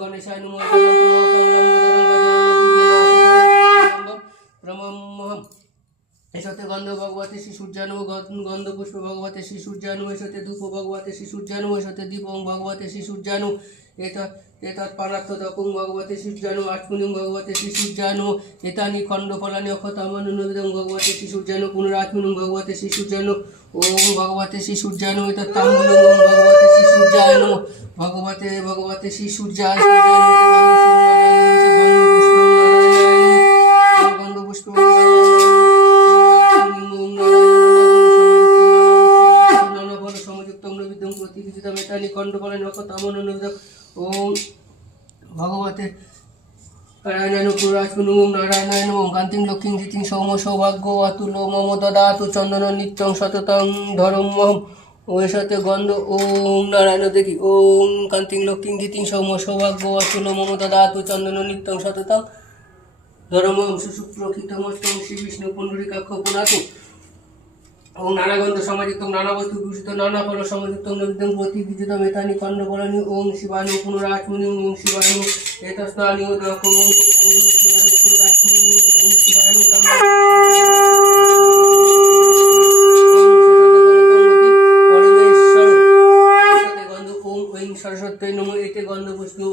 গণেশায় নম এসতে গন্ধ ভগবতে শ্রী সূর্যানু গন্ধ পুষ্প ভগবতে শ্রী সূর্যানু এসতে ধূপ ভগবতে শ্রী সূর্যানু এসতে দীপং ভগবতে শ্রী সূর্যানু এতৎ এতৎ পানাত্মতকুং ভগবতে সূর্যানু আটমুনিং ভগবতে শ্রী সূর্যানু এতানি খণ্ডফলানি অক্ষতামানুবিদং ভগবতে শ্রী সূর্যানু পুনরাত্মনুং ভগবতে শ্রী সূর্যানু ওম ভগবতে শ্রী সূর্যানু এতৎ তাম্বুলং ওম ভগবতে শ্রী সূর্যানু ভগবতে ভগবতে শ্রী সূর্যায় পুষ্প নানাফল সমযুক্ত জিতিং সৌম সৌভাগ্য, অতুল মম দদাতু চন্দন নিত্যং সততং ধরমহম ওর সাথে গন্ধ, ওম নারায়ণ দেখি, ওম কান্তিং লক্ষ্মীং জিতিং সৌম সৌভাগ্য, অতুল মম দদাতু চন্দন নিত্যং সততং ধর্মম সুশুপ্রকৃতমস্তং শ্রী বিষ্ণু পুণ্ডরিকাক্ষ পুরাতু ওম নানা গন্ধ সমাযুক্ত নানা বস্তু বিভূষিত নানা ফল সমাযুক্ত নবীদম প্রতি বিজিত মেতানি খণ্ডবলানি ওম শিবানু, পুনরাচমুনি, ওম শিবানু এতস্নানি ওম, শিবানু, পুনরাচমুনি, ওম শিবানু।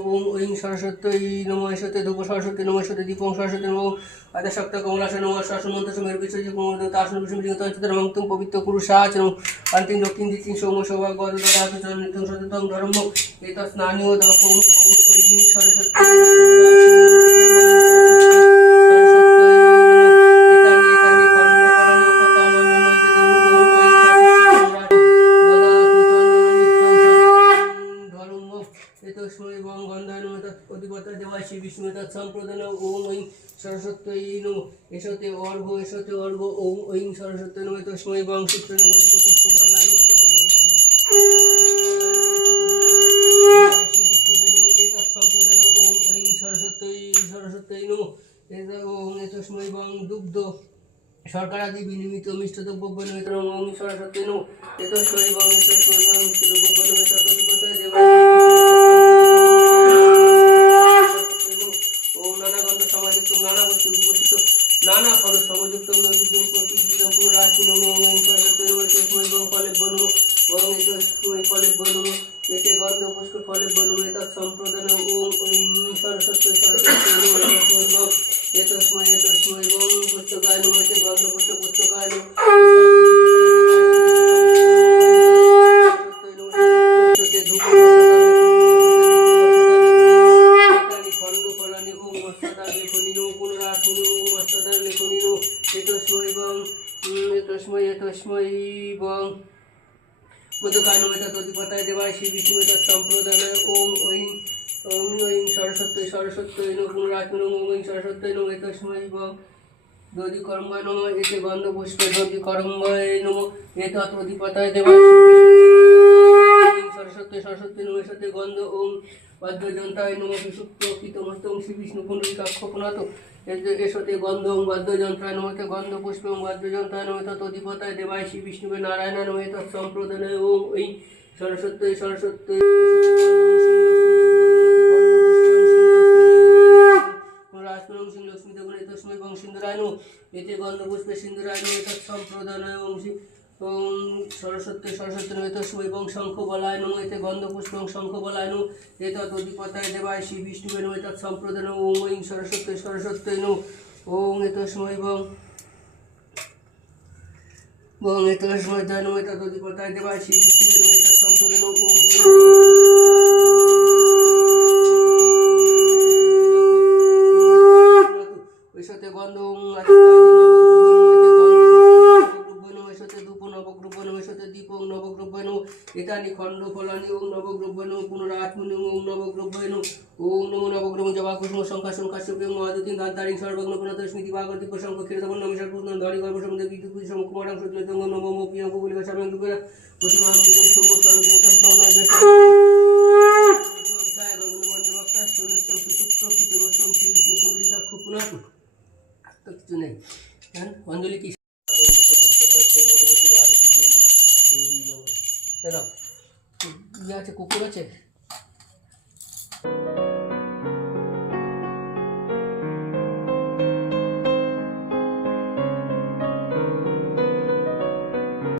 ওম ঐং সরস্বতী নম এসতে ধূপ সরস্বতী নম এসতে দীপং সরস্বতী নম আদা সপ্ত কমলাস নম শাসন মন্ত্র সমের বিশ্বজি তাসন বিষ্ণু চিত্র তুম পবিত্র পুরুষাচ নম কান্তিং দক্ষিণ দিতিং সৌম সৌভাগ্য দাতু চরণ নিত্যং সততং ধর্ম এত স্নানীয় দশ ঐং সরস্বতী। সম্প্রদান ওম ঐং সরস্বতী নম এসতে অর্ঘ এসতে অর্ঘ ওম ঐং সরস্বতী নম তস্মৈ বং শুক্রেণ গঠিত পুষ্পমাল্লায় নমতে সম্প্রদান ওম ঐং সরস্বতী সরস্বতী নম ওম তস্মৈ বং দুগ্ধ সরকারাদি বিনিমিত মিষ্ট দ্রব্য নমিত ওম সরস্বতী নম এতস্মৈ বং এতস্মৈ বং মিষ্ট দ্রব্য নমিত দেবা বনু এতে গন্ধ পুষ্প ফলে বনু এতৎ সম্প্রদান ওম ঐং সরস্বতী সরস্বতী নম তস্মৈ বং এতস্মৈ এতস্মৈ বং পুস্তকায় নমে দেবায় শ্রী বিষ্ণু সম্প্রদায় ওম ঐং ওম ঐং সরস্বতী সরস্বতী পুনরাত্মন ওম ঐং সরস্বতী নো এতস্মৈ দধি কর্মায় নম। এতে গন্ধ পুষ্পে দধি কর্মায় নম। এতৎ অধিপতায় দেবায় সরস্বতী সরস্বতী নম সাথে গন্ধ, ওম, বাদ্যযন্ত্রায় নম সুসুপ্ত কৃতমস্ত ওম শ্রী বিষ্ণু পুণ্ডরিকাক্ষ পুনাত এসতে গন্ধ ওম, বাদ্যযন্ত্রায় নমতে গন্ধ পুষ্প ওম, বাদ্যযন্ত্রায় নম তৎ অধিপতায় দেবায় শ্রী বিষ্ণুবে নারায়ণ নম তৎ সম্প্রদায় ওম ওই সরস্বতী সরস্বতী রাজপুরম সিং লক্ষ্মী দেবনে তস্মৈ সিন্ধুরায়ণ এতে গন্ধ পুষ্পে সিন্ধুরায়ণ তৎ সম্প্রদায় ওম শ্রী সরস্বতী সরস্বতী নয় তস্মৈ বং শঙ্খ বলায় নম এতে গন্ধ পুষ্প শঙ্খ বলায় নম এতৎ অধিপতায় দেবায় শ্রী বিষ্ণুবে নম এতৎ সম্প্রদান ওম ঐং সরস্বতী সরস্বতী নম ওং এতস্মৈ বং বং এতস্মৈ দয় নম এতৎ অধিপতায় দেবায় শ্রী বিষ্ণুবে নম এতৎ সম্প্রদান ওম গন্ধ ওম নমস্তে ধূপ নবগ্রব্য নমস্তে দীপ ওম নবগ্রব্য নম এতানি খণ্ড ফলানি ওম নবগ্রব্য নম পুনরাত্মনি ওম নবগ্রব্য নম ওম নম নবগ্রহ জবা কুসুম সংখ্যাসন কাশ্যপ মহাদুতিং গান্ধারিং সর্বগ্ন পুনত স্মৃতি বাগতি প্রসঙ্গ ক্ষীরতমন নমিষার পুত্র ধরি গর্ভ সমুদ্র বিদ্যুৎ পুজো সমকুমারং সত্যং নমো মো প্রিয়ং কুলিকা সামং দুপুরা প্রতিমা মুদম সোম সর্বদেবতাং সৌনয় তো কিছু নেই হ্যাঁ অঞ্জলি কি এরকম ইয়ে আছে? কুকুর আছে?